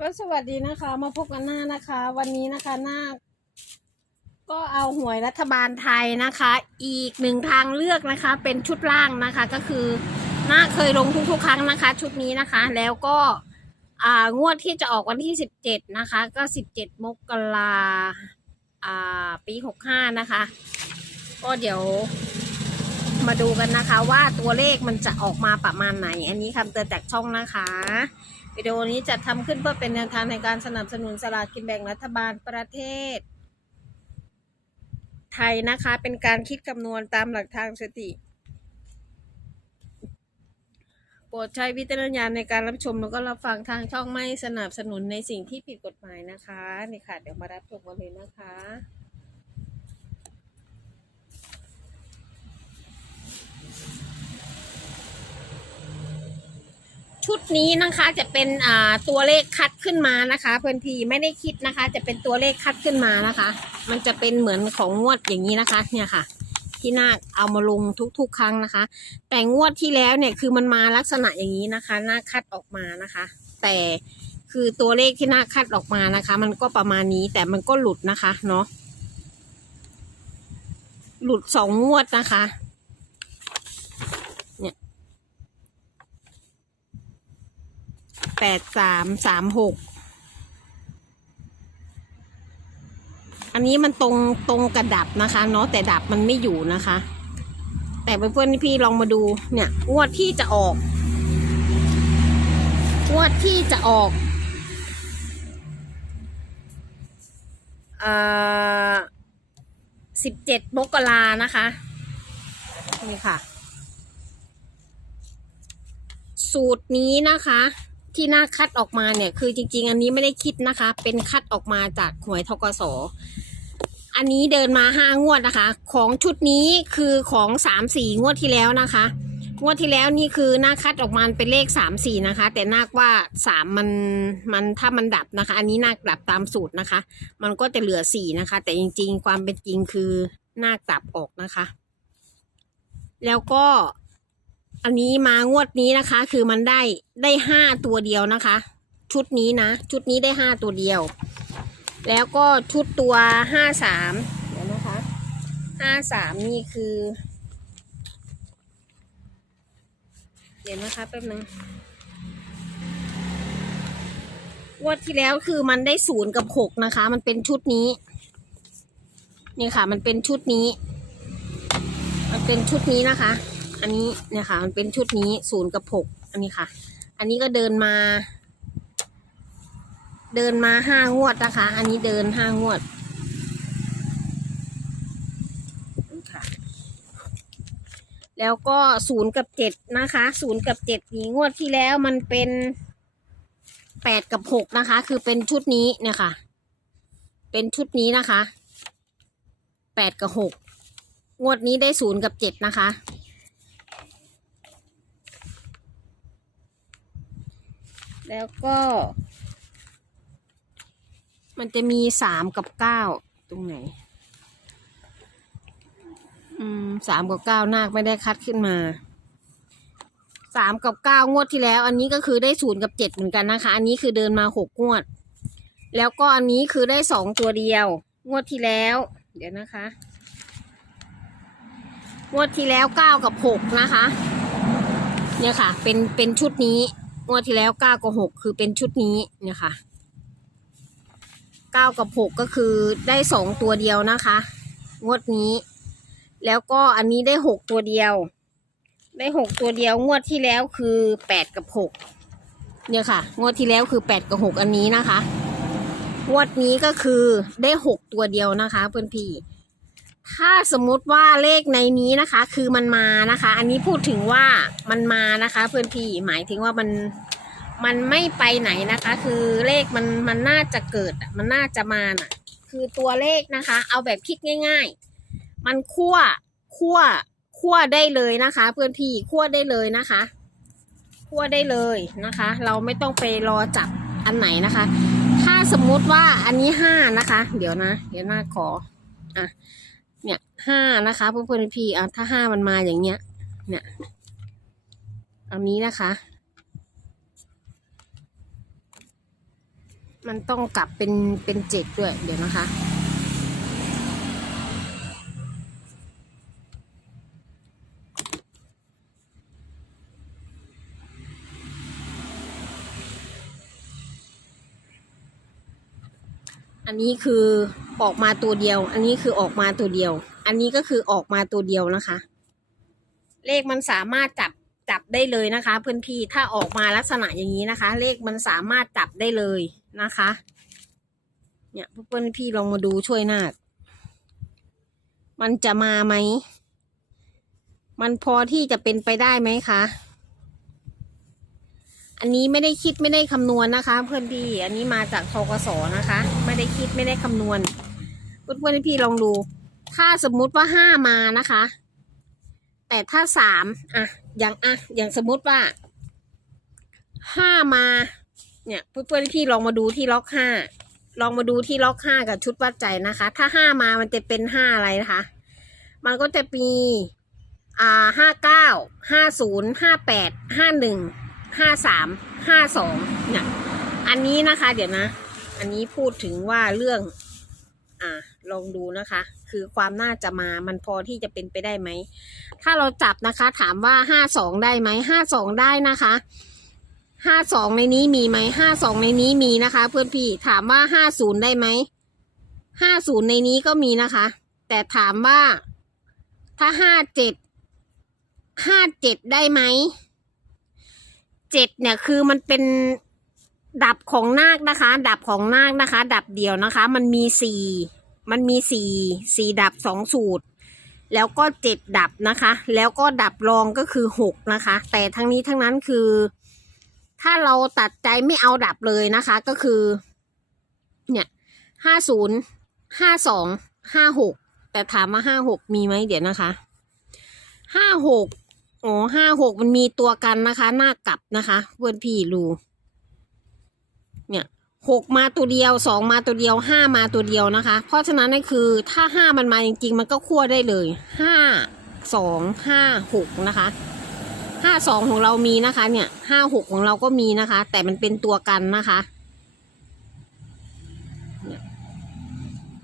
ก็สวัสดีนะคะ มาพบกันหน้านะคะ วันนี้นะคะหน้า ก็เอาหวยรัฐบาลไทยนะคะ อีกหนึ่งทางเลือกนะคะ เป็นชุดล่างนะคะ ก็คือหน้าเคยลงทุกๆครั้งนะคะ ชุดนี้นะคะ แล้วก็อ่างวดที่จะออกวันที่สิบเจ็ดนะคะ ก็สิบเจ็ดมกราอ่าปีหกห้านะคะ ก็เดี๋ยว มาดูกันนะคะ ว่าตัวเลขมันจะออกมาประมาณไหน อันนี้คำเตือนจากช่องนะคะวิดีโอนี้จะทำขึ้นเพื่อเป็นแนวทางในการสนับสนุนสลากกินแบ่งรัฐบาลประเทศ ไทยนะคะเป็นการคิดคำนวณตามหลักทางสถิติโปรดใช้วิจารณญาณในการรับชมแล้วก็รับฟังทางช่องไม่สนับสนุนในสิ่งที่ผิดกฎหมายนะคะนี่ค่ะ เดี๋ยวมารับชมกันเลยนะคะ ชุดนี้นะคะจะเป็นอ่าตัวเลขคัดขึ้นมานะคะ เพื่อนพี่ไม่ได้คิดนะคะ จะเป็นตัวเลขคัดขึ้นมานะคะ มันจะเป็นเหมือนของงวดอย่างนี้นะคะ เนี่ยค่ะ ที่นาคเอามาลงทุกๆ ครั้งนะคะ แต่งวดที่แล้วเนี่ยคือมันมาลักษณะอย่างนี้นะคะนาคัดออกมานะคะ แต่คือตัวเลขที่น้าคัดออกมานะคะ มันก็ประมาณนี้แต่มันก็หลุดนะคะเนาะหลุดสองงวดนะคะ แปดสามสามหกอันนี้มันตรงตรงกระดับนะคะเนาะแต่ดับมันไม่อยู่นะคะ แต่เพื่อนๆพี่ลองมาดูเนี่ยงวดที่จะออกงวดที่จะออกเอ่อสิบเจ็ดมกรานะคะ นี่ค่ะ สูตรนี้นะคะ ที่หน้าคัดออกมาเนี่ย คือจริง ๆ อันนี้ไม่ได้คิดนะคะ เป็นคัดออกมาจากหวยทกสอันนี้เดินมาห้างวดนะคะ ของชุดนี้คือของสามสี่งวดที่แล้วนะคะ งวดที่แล้วนี่คือหน้าคัดออกมาเป็นเลขสามสี่นะคะ แต่นาคว่าสามมันมันถ้ามันดับนะคะ อันนี้นาคดับตามสูตรนะคะ มันก็จะเหลือสี่นะคะ แต่จริง ๆ ความเป็นจริงคือนาคดับออกนะคะ แล้วก็ อันนี้มางวดนี้นะคะ คือมันได้ได้ห้าตัวเดียวนะคะ ชุดนี้นะ ชุดนี้ได้ห้าตัวเดียว แล้วก็ชุดตัวห้าสามเดี๋ยวนะคะห้าสามนี่คือ เดี๋ยวนะคะแป๊บนึงงวดที่แล้วคือมันได้ศูนย์กับหกนะคะ มันเป็นชุดนี้ นี่ค่ะ มันเป็นชุดนี้ มันเป็นชุดนี้นะคะ อันนี้เนี่ยค่ะมันเป็นชุดนี้ศูนย์กับหกอันนี้ค่ะ อันนี้ก็เดินมา เดินมาห้างวดนะคะ อันนี้เดินห้างวดนี่ค่ะ แล้วก็ศูนย์กับเจ็ดนะคะศูนย์กับเจ็ดนี้งวดที่แล้วมันเป็นแปดกับหกนะคะ คือเป็นชุดนี้เนี่ยค่ะ เป็นชุดนี้นะคะแปดกับหกงวดนี้ได้ศูนย์กับเจ็ดนะคะ แล้วก็ มันจะมีสามกับเก้าตรงไหน อืมสามกับเก้านาคไม่ได้คัดขึ้นมาสามกับเก้างวดที่แล้ว อันนี้ก็คือได้ศูนย์กับเจ็ดเหมือนกันนะคะ อันนี้คือเดินมาหกงวด แล้วก็อันนี้คือได้สองตัวเดียว งวดที่แล้ว เดี๋ยวนะคะ งวดที่แล้วเก้ากับหกนะคะ เนี่ยค่ะ เป็นเป็นชุดนี้ งวดที่แล้วเก้ากับหกคือเป็นชุดนี้เนี่ยค่ะเก้ากับหกก็คือได้สองตัวเดียวนะคะ งวดนี้ แล้วก็อันนี้ได้หกตัวเดียว ได้หกตัวเดียวงวดที่แล้วคือแปดกับหกเนี่ยค่ะ งวดที่แล้วคือแปดกับหกอันนี้นะคะ งวดนี้ก็คือได้หกตัวเดียวนะคะ เพื่อนพี่ ถ้าสมมุติว่าเลขในนี้นะคะ คือมันมานะคะ อันนี้พูดถึงว่ามันมานะคะ เพื่อนพี่หมายถึงว่ามันมันไม่ไปไหนนะคะ คือเลขมันมันน่าจะเกิดมันน่าจะมาน่ะ คือตัวเลขนะคะ เอาแบบคิดง่าย ๆ มันคั่วคั่วคั่วได้เลยนะคะ เพื่อนพี่คั่วได้เลยนะคะคั่วได้เลยนะคะ เราไม่ต้องไปรอจับอันไหนนะคะ ถ้าสมมุติว่าอันนี้ห้านะคะ เดี๋ยวนะ เดี๋ยวหน้าขออะ เนี่ยห้านะคะเพื่อนเพื่อนพี่อะถ้าห้ามันมาอย่างเงี้ย เนี่ยอันนี้นะคะ มันต้องกลับเป็นเป็นเจ็ดด้วย เดี๋ยวนะคะ อันนี้คือ ออกมาตัวเดียว อันนี้คือออกมาตัวเดียว อันนี้ก็คือออกมาตัวเดียวนะคะ เลขมันสามารถจับจับได้เลยนะคะ เพื่อนพี่ถ้าออกมาลักษณะอย่างนี้นะคะ เลขมันสามารถจับได้เลยนะคะ เนี่ยเพื่อนพี่ลองมาดูช่วยนาคมันจะมาไหม มันพอที่จะเป็นไปได้ไหมคะ อันนี้ไม่ได้คิดไม่ได้คำนวณนะคะ เพื่อนพี่ อันนี้มาจากทกสนะคะ ไม่ได้คิดไม่ได้คำนวณ เพื่อนเพื่พี่ลองดู ถ้าสมมุติว่าห้ามานะคะ แต่ถ้าสามอะ อย่างอะ อย่างสมมุติว่าห้ามา เนี่ยเพื่อนๆพี่ลองมาดูที่ล็อกห้าลองมาดูที่ล็อกห้ากับชุดวัดใจนะคะ ถ้าห้ามามันจะเป็นห้าอะไรนะคะ มันก็จะมีอ่าห้าเก้าห้าศูนย์ห้าแปดห้าหนึ่งห้าสามห้าสองเนี่ยอันนี้นะคะ เดี๋ยวนะ อันนี้พูดถึงว่าเรื่อง อ่า ลองดูนะคะ คือความน่าจะมามันพอที่จะเป็นไปได้ไหม ถ้าเราจับนะคะ ถามว่าห้าสองได้ไหมห้าสองได้นะคะห้าสองในนี้มีไหมห้าสองในนี้มีนะคะ เพื่อนพี่ถามว่าห้าศูนย์ได้ไหมห้าศูนย์ในนี้ก็มีนะคะ แต่ถามว่าถ้าห้าเจ็ดห้าเจ็ดได้ไหมเจ็ดเนี่ยคือมันเป็นดับของนาคนะคะ ดับของนาคนะคะ ดับเดียวนะคะ มันมีสี่ มันมีสี่สี่ดับสองสูตร แล้วก็เจ็ดดับนะคะ แล้วก็ดับรองก็คือหกนะคะ แต่ทั้งนี้ทั้งนั้นคือ ถ้าเราตัดใจไม่เอาดับเลยนะคะ ก็คือ เนี่ยห้าศูนย์ห้าสองห้าหกแต่ถามว่าห้าหกมีไหมเดี๋ยวนะคะห้าหกอ๋อห้าหกมันมีตัวกันนะคะ หน้ากลับนะคะ เพื่อนพี่รูเนี่ย หกมาตัวเดียวสองมาตัวเดียวห้ามาตัวเดียวนะคะ เพราะฉะนั้นนั่นคือถ้าห้ามันมาจริงๆ มันก็คั่วได้เลยห้าสองห้าหกนะคะห้าสองของเรามีนะคะ เนี่ยห้าหกของเราก็มีนะคะ แต่มันเป็นตัวกันนะคะ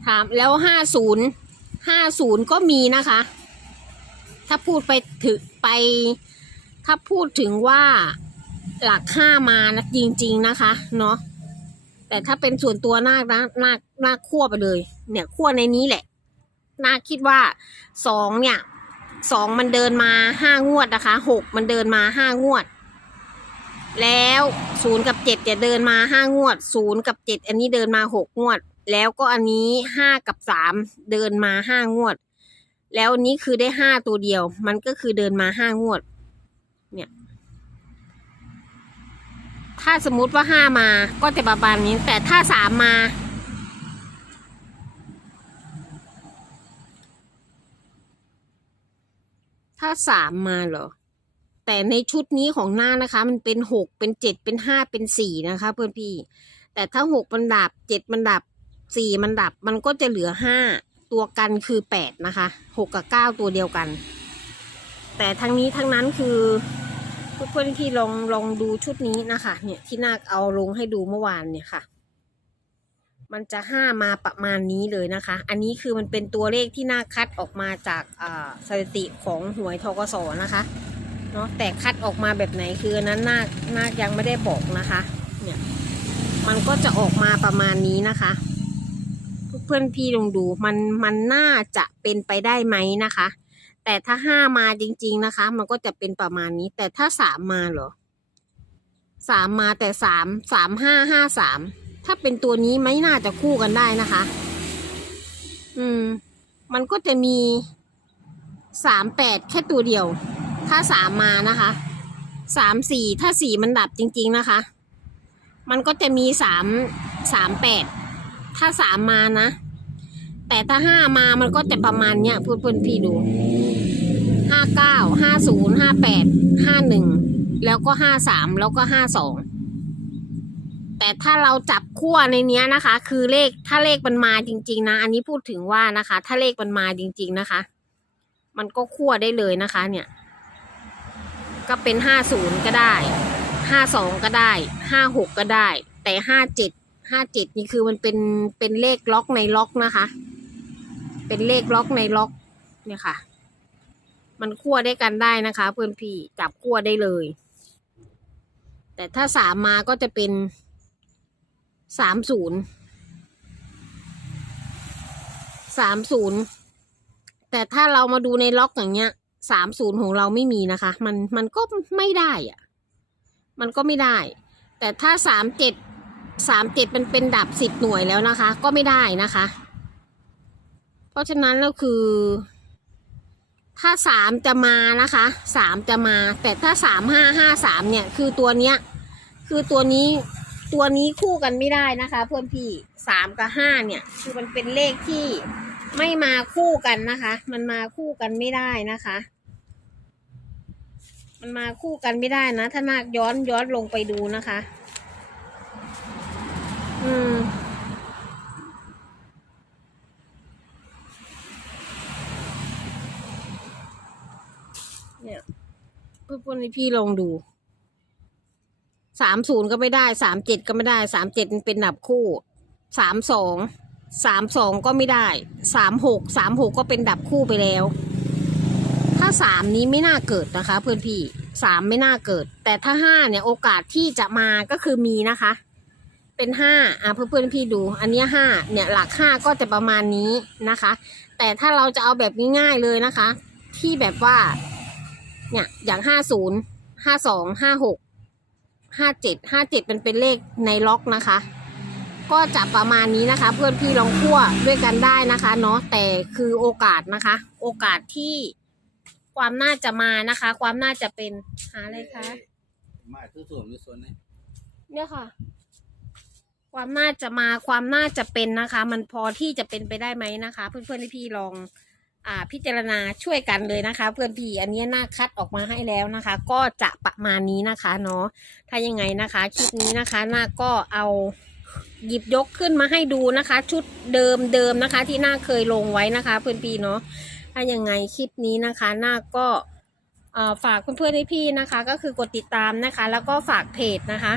ถามแล้วห้าศูนย์ห้าศูนย์ก็มีนะคะ ถ้าพูดไปถึงไป ถ้าพูดถึงว่าหลักห้ามานะจริง ๆ นะคะ เนาะ แต่ถ้าเป็นส่วนตัวนาคนะนาคนาคคั่วไปเลย เนี่ยคั่วในนี้แหละนาคคิดว่าสองเนี่ยสองมันเดินมาห้างวดนะคะหกมันเดินมาห้างวด แล้วศูนย์กับเจ็ดจะเดินมาห้างวดศูนย์กับเจ็ดอันนี้เดินมาหกงวด แล้วก็อันนี้ห้ากับสามเดินมาห้างวด แล้วอันนี้คือได้ห้าตัวเดียว มันก็คือเดินมาห้างวด เนี่ย ถ้าสมมุติว่าห้ามาก็จะประมาณนี้ แต่ถ้าสามมา ถ้าสามมาเหรอ แต่ในชุดนี้ของหน้านะคะ มันเป็นหกเป็นเจ็ดเป็นห้าเป็นสี่นะคะ เพื่อนพี่ แต่ถ้าหกมันดับเจ็ดมันดับสี่มันดับมันก็จะเหลือห้าตัวกันคือแปดนะคะหกกับเก้าตัวเดียวกัน แต่ทั้งนี้ทั้งนั้นคือ เพื่อนๆที่ลองลองดูชุดนี้นะคะ เนี่ยที่นาคเอาลงให้ดูเมื่อวานเนี่ยค่ะ มันจะห้ามาประมาณนี้เลยนะคะ อันนี้คือมันเป็นตัวเลขที่นาคคัดออกมาจากสถิติของหวยทกสนะคะเนาะแต่คัดออกมาแบบไหนคือนนั้นนาคนาคยังไม่ได้บอกนะคะ เนี่ย มันก็จะออกมาประมาณนี้นะคะ เพื่อนพี่ลองดูมันมันน่าจะเป็นไปได้ไหมนะคะ แต่ถ้าห้ามาจริง ๆนะคะ มันก็จะเป็นประมาณนี้ แต่ถ้าสามมาเหรอสามมาแต่สามสามห้าห้าสามถ้าเป็นตัวนี้ไม่น่าจะคู่กันได้นะคะ อืม มันก็จะมีสามแปดแค่ตัวเดียว ถ้าสามมานะคะสามสี่ถ้าสี่มันดับจริง ๆนะคะ มันก็จะมีสามสามแปดถ้าสามมานะ แต่ถ้าห้ามามันก็จะประมาณเนี้ยเพื่อนเพื่อนๆพี่ดู เก้าห้าศูนย์ห้าแปดห้าหนึ่งแล้วก็ห้าสามแล้วก็ห้าสองแต่ถ้าเราจับขั้วในเนี้ยนะคะ คือเลขถ้าเลขมันมาจริง ๆ นะ อันนี้พูดถึงว่านะคะ ถ้าเลขมันมาจริง ๆนะคะ มันก็ขั้วได้เลยนะคะ เนี่ย ก็เป็นห้าศูนย์ก็ได้ห้าสองก็ได้ห้าหกก็ได้ แต่ห้าเจ็ดห้าเจ็ดนี่คือมันเป็นเป็นเลขล็อกในล็อกนะคะ เป็นเลขล็อกในล็อกเนี่ยค่ะ มันคั่วได้กันได้นะคะ เพื่อนพี่จับคั่วได้เลย แต่ถ้าสามมาก็จะเป็นสามศูนย์สามศูนย์แต่ถ้าเรามาดูในล็อกอย่างเงี้ยสามศูนย์ของเราไม่มีนะคะ มันมันก็ไม่ได้อะมันก็ไม่ได้ แต่ถ้าสามเจ็ดสามเจ็ดมันเป็นดับสิบหน่วยแล้วนะคะ ก็ไม่ได้นะคะ เพราะฉะนั้นแล้วคือ ถ้าสามจะมานะคะสามจะมา แต่ถ้าสามห้าห้าสามเนี่ย คือตัวเนี้ย คือตัวนี้ตัวนี้คู่กันไม่ได้นะคะ เพื่อนพี่สามกับห้าเนี่ย คือมันเป็นเลขที่ไม่มาคู่กันนะคะ มันมาคู่กันไม่ได้นะคะ มันมาคู่กันไม่ได้นะ ถ้านาคย้อนย้อนลงไปดูนะคะ อืม เนี่ย เพื่อนๆพี่ลองดู สามศูนย์ก็ไม่ได้ สามเจ็ดก็ไม่ได้ สามเจ็ดมันเป็นดับคู่ สามสอง สามสองก็ไม่ได้ สามหก สามหกก็เป็นดับคู่ไปแล้ว ถ้าสามนี้ไม่น่าเกิดนะคะ เพื่อนพี่ สามไม่น่าเกิด แต่ถ้าห้าเนี่ยโอกาสที่จะมาก็คือมีนะคะ เป็นห้าอะเพื่อนเพื่อนๆพี่ดู อันนี้ห้าเนี่ยหลักห้าก็จะประมาณนี้นะคะ แต่ถ้าเราจะเอาแบบง่ายๆเลยนะคะ ที่แบบว่า เนี่ยอย่างห้าศูนย์ห้าสองห้าหกห้าเจ็ดห้าเจ็ดมันเป็นเลขในล็อกนะคะ ก็จะประมาณนี้นะคะ เพื่อนพี่ลองคั่วด้วยกันได้นะคะเนาะแต่คือโอกาสนะคะ โอกาสที่ความน่าจะมานะคะ ความน่าจะเป็นหาอะไรคะมาคือส่วนคือส่วนนี้เนี่ยค่ะ ความน่าจะมาความน่าจะเป็นนะคะ มันพอที่จะเป็นไปได้ไหมนะคะ เพื่อนๆพี่ลอง อ่าพิจารณาช่วยกันเลยนะคะ เพื่อนพี่อันนี้หน้าคัดออกมาให้แล้วนะคะ ก็จะประมาณนี้นะคะเนาะถ้ายังไงนะคะคลิปนี้นะคะหน้าก็เอาหยิบยกขึ้นมาให้ดูนะคะ ชุดเดิมเดิมนะคะ ที่หน้าเคยลงไว้นะคะ เพื่อนพี่เนาะถ้ายังไงคลิปนี้นะคะหน้าก็ฝากเพื่อนๆให้พี่นะคะ ก็คือกดติดตามนะคะ แล้วก็ฝากเพจนะคะ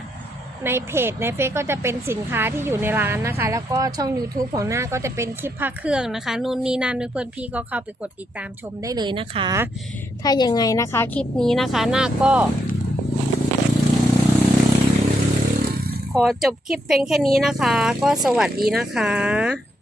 ในเพจในเฟซก็จะเป็นสินค้าที่อยู่ในร้านนะคะ แล้วก็ช่อง YouTube ของหน้าก็จะเป็นคลิปภาคเครื่องนะคะนู่นนี่นั่นเพื่อนพี่ก็เข้าไปกดติดตามชมได้เลยนะคะ ถ้ายังไงนะคะคลิปนี้นะคะหน้าก็ ขอจบคลิปเพียงแค่นี้นะคะ ก็สวัสดีนะคะ